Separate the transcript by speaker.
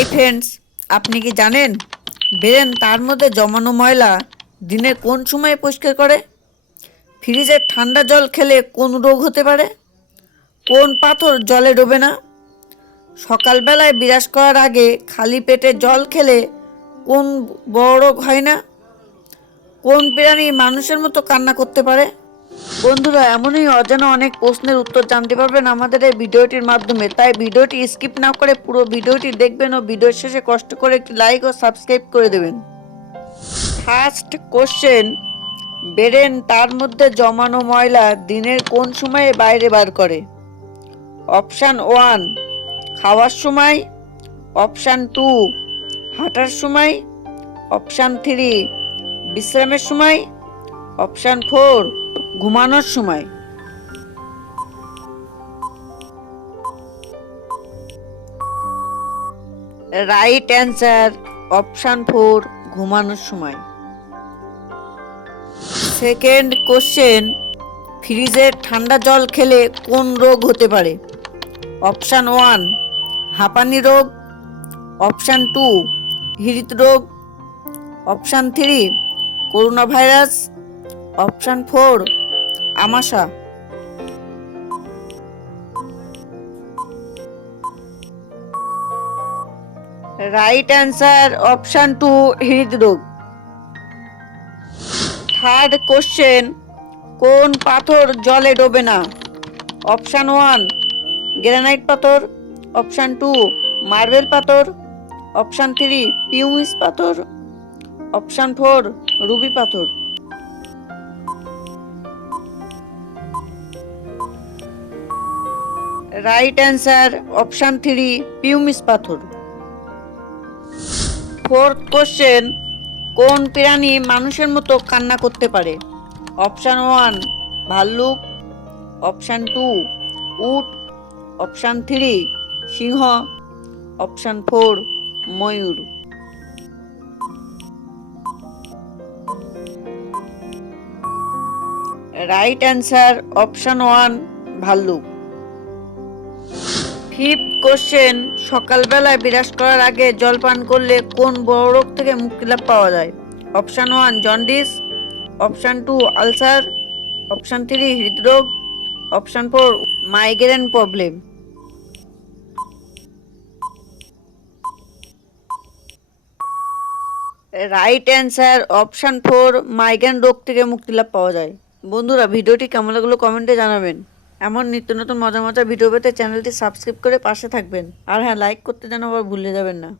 Speaker 1: Hi friends, আপনি কি জানেন ব্রেন তার মধ্যে জমানো ময়লা দিনের কোন সময় পরিষ্কার করে? ফ্রিজের ঠান্ডা জল খেলে কোন রোগ হতে পারে? কোন পাথর জলে ডোবে না? সকালবেলায় বিরাজ করার আগে খালি পেটে জল খেলে কোন বড় রোগ হয় না? কোন প্রাণী মানুষের মতো কান্না করতে পারে? বন্ধুরা, এমনই অজানা অনেক প্রশ্নের উত্তর জানতে পারবেন আমাদের এই ভিডিওটির মাধ্যমে। তাই ভিডিওটি স্কিপ না করে পুরো ভিডিওটি দেখবেন ও ভিডিওর শেষে কষ্ট করে একটি লাইক ও সাবস্ক্রাইব করে দেবেন। ফার্স্ট কোশ্চেন বেরেন তার মধ্যে জমানো ময়লা দিনের কোন সময়ে বাইরে বার করে? অপশান ওয়ান খাওয়ার সময়। অপশান টু হাঁটার সময়। অপশান থ্রি বিশ্রামের সময়। অপশান ফোর ঘুমানোর সময়। রাইট অ্যান্সার অপশান ফোর ঘুমানোর সময়। সেকেন্ড কোশ্চেন ফ্রিজের ঠান্ডা জল খেলে কোন রোগ হতে পারে? অপশান ওয়ান হাঁপানি রোগ। অপশান টু হৃদরোগ। Option three corona virus option four আমাশা right answer option two, হৃদরোগ। থার্ড কোশ্চেন, কোন পাথর জলে ডোবে না? অপশান ওয়ান, গ্রানাইট পাথর। অপশান টু, মার্বেল পাথর। অপশান থ্রি, পিউইস পাথর। অপশান ফোর, রুবি পাথর। Right answer option three pumice পাথর ফোর্থ কোশ্চেন কোন প্রাণী মানুষের মতো কান্না করতে পারে? অপশান ওয়ান ভাল্লুক। অপশান টু উট। অপশান থ্রি সিংহ। অপশান ফোর ময়ূর। রাইট অ্যান্সার অপশান ওয়ান ভাল্লুক। ফিফথ কোশ্চেন সকালবেলায় বিরাজ করার আগে জল পান করলে কোন বড় রোগ থেকে মুক্তি লাভ পাওয়া যায়? Option one, jaundice, option two, ulcer, option three, হৃদরোগ, option four, migraine problem. Right answer, option four, migraine রোগ থেকে মুক্তি লাভ পাওয়া যায়। বন্ধুরা, ভিডিওটি কেমন লাগল কমেন্টে জানাবেন। এমন নিত্য নতুন মজা মজা ভিডিও পেতে চ্যানেলটি সাবস্ক্রাইব করে পাশে থাকবেন। আর হ্যাঁ লাইক করতে যেন আবার ভুলে যাবেন না।